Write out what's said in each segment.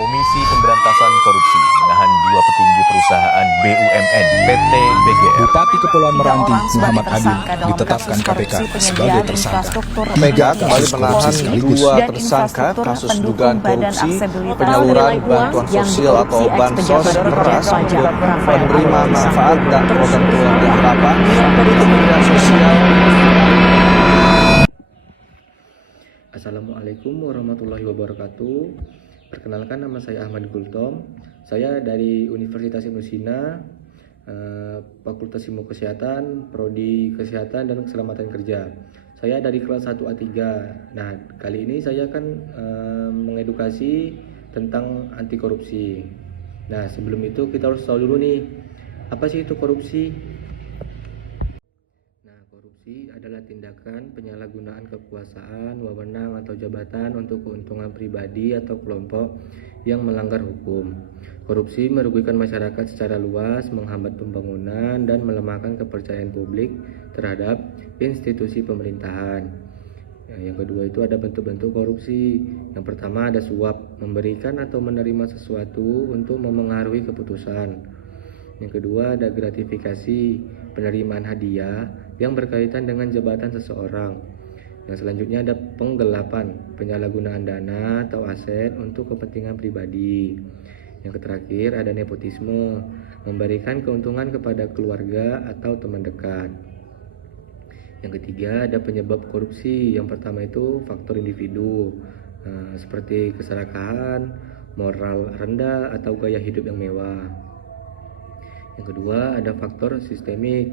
Komisi Pemberantasan Korupsi menahan dua petinggi perusahaan BUMN PT BGR. Bupati Kepulauan Meranti Muhammad Adil ditetapkan KPK sebagai tersangka. Mega kembali menahan dua tersangka kasus dugaan korupsi penyaluran bantuan sosial atau bansos beras untuk penerima manfaat dan program keluarga harapan dari Kementerian Sosial. Assalamualaikum warahmatullahi wabarakatuh. Perkenalkan, nama saya Ahmad Gultom. Saya dari Universitas Ibnu Sina, Fakultas Ilmu Kesehatan, Prodi Kesehatan dan Keselamatan Kerja. Saya dari kelas 1 A3. Nah, kali ini saya akan mengedukasi tentang anti korupsi. Nah, sebelum itu kita harus tahu dulu nih, apa sih itu korupsi? Korupsi adalah tindakan penyalahgunaan kekuasaan, wewenang atau jabatan untuk keuntungan pribadi atau kelompok yang melanggar hukum. Korupsi merugikan masyarakat secara luas, menghambat pembangunan, dan melemahkan kepercayaan publik terhadap institusi pemerintahan. Yang kedua itu ada bentuk-bentuk korupsi. Yang pertama ada suap, memberikan atau menerima sesuatu untuk memengaruhi keputusan. Yang kedua ada gratifikasi, penerimaan hadiah yang berkaitan dengan jabatan seseorang. Yang selanjutnya ada penggelapan, penyalahgunaan dana atau aset untuk kepentingan pribadi. Yang terakhir ada nepotisme, memberikan keuntungan kepada keluarga atau teman dekat. Yang ketiga ada penyebab korupsi. Yang pertama itu faktor individu, seperti keserakahan, moral rendah atau gaya hidup yang mewah. Yang kedua ada faktor sistemik,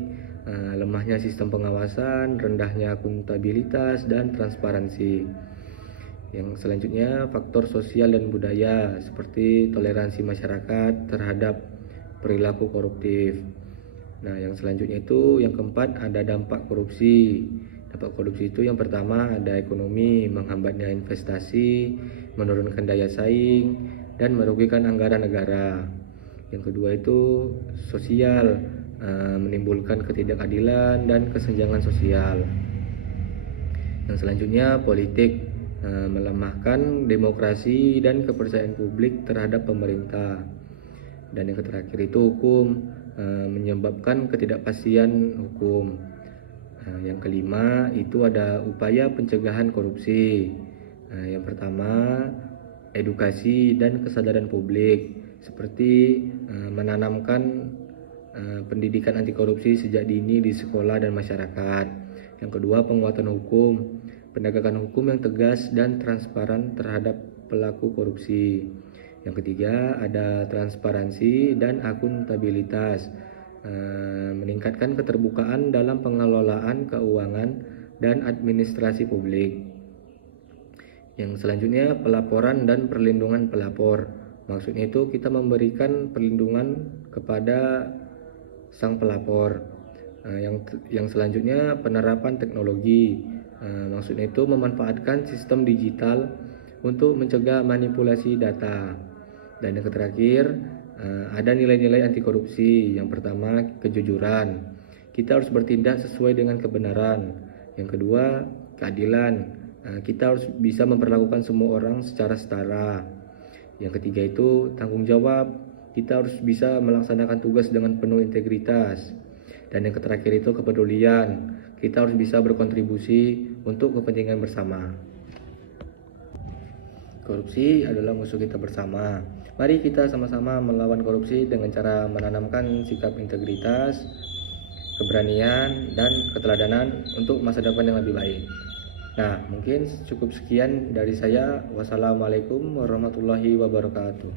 lemahnya sistem pengawasan, rendahnya akuntabilitas dan transparansi. Yang selanjutnya faktor sosial dan budaya, seperti toleransi masyarakat terhadap perilaku koruptif. Nah, yang selanjutnya itu yang keempat ada dampak korupsi. Dampak korupsi itu yang pertama ada ekonomi, menghambatnya investasi, menurunkan daya saing, dan merugikan anggaran negara. Yang kedua itu sosial, menimbulkan ketidakadilan dan kesenjangan sosial. Yang selanjutnya politik, melemahkan demokrasi dan kepercayaan publik terhadap pemerintah. Dan yang terakhir itu hukum, menyebabkan ketidakpastian hukum. Yang kelima itu ada upaya pencegahan korupsi. Yang pertama edukasi dan kesadaran publik, seperti menanamkan pendidikan anti korupsi sejak dini di sekolah dan masyarakat. Yang kedua penguatan hukum, penegakan hukum yang tegas dan transparan terhadap pelaku korupsi. Yang ketiga ada transparansi dan akuntabilitas, meningkatkan keterbukaan dalam pengelolaan keuangan dan administrasi publik. Yang selanjutnya pelaporan dan perlindungan pelapor. Maksudnya itu kita memberikan perlindungan kepada sang pelapor. Yang selanjutnya penerapan teknologi. Maksudnya itu memanfaatkan sistem digital untuk mencegah manipulasi data. Dan yang terakhir ada nilai-nilai anti korupsi. Yang pertama kejujuran. Kita harus bertindak sesuai dengan kebenaran. Yang kedua keadilan. Kita harus bisa memperlakukan semua orang secara setara. Yang ketiga itu tanggung jawab, kita harus bisa melaksanakan tugas dengan penuh integritas. Dan yang terakhir itu kepedulian, kita harus bisa berkontribusi untuk kepentingan bersama. Korupsi adalah musuh kita bersama. Mari kita sama-sama melawan korupsi dengan cara menanamkan sikap integritas, keberanian, dan keteladanan untuk masa depan yang lebih baik. Nah, mungkin cukup sekian dari saya. Wassalamualaikum warahmatullahi wabarakatuh.